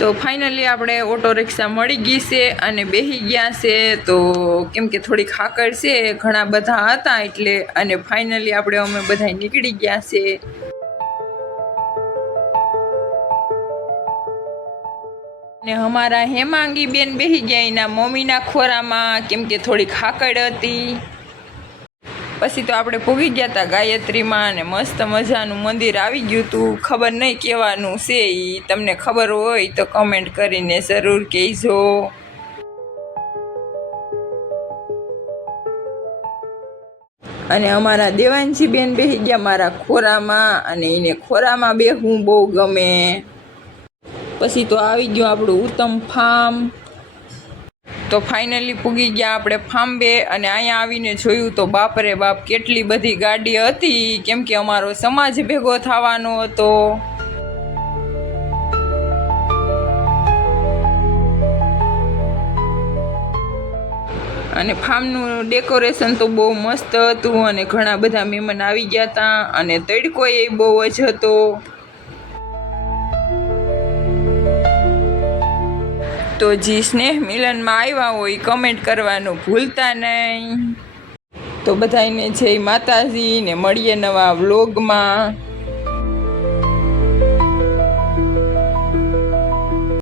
તો ફાઇનલી આપણે auto rickshaw મળી ગઈ છે અને બેસી ગયા છે. તો કેમ કે થોડીક હાકડ છે, ઘણા બધા હતા એટલે, અને ફાઇનલી અમે બધા નીકળી ગયા છે. ને અમારા હેમાંગી બેન બેસી ગયા એના મમ્મીના ખોરામાં, કેમ કે થોડીક હાકડ હતી. પછી તો આપણે પૂગી ગયા હતા ગાયત્રીમાં, અને મસ્ત મજાનું મંદિર આવી ગયું હતું. ખબર નહીં કહેવાનું છે, એ તમને ખબર હોય તો કમેન્ટ કરીને જરૂર કહેજો. અને અમારા દેવાંશી બેન બેસી ગયા મારા ખોરામાં, અને એને ખોરામાં બેસવું બહુ ગમે. પછી તો આવી ગયું આપણું ઉત્તમ ફાર્મ. તો ફાઇનલી પૂગી ગયા આપણે ફાર્મે, અને અહીંયા આવીને જોયું તો બાપરે બાપ કેટલી બધી ગાડી હતી, કેમ કે અમારો સમાજ ભેગો થવાનો હતો. અને ફાર્મનું ડેકોરેશન તો બહુ મસ્ત હતું, અને ઘણા બધા મહેમાન આવી ગયા હતા, અને તડકો એ બહુ જ હતો. તો જે સ્નેહ મિલનમાં આવ્યા હોય કમેન્ટ કરવાનું ભૂલતા નહીં. તો બધાને જય માતાજી, ને મળીએ નવા વ્લોગમાં.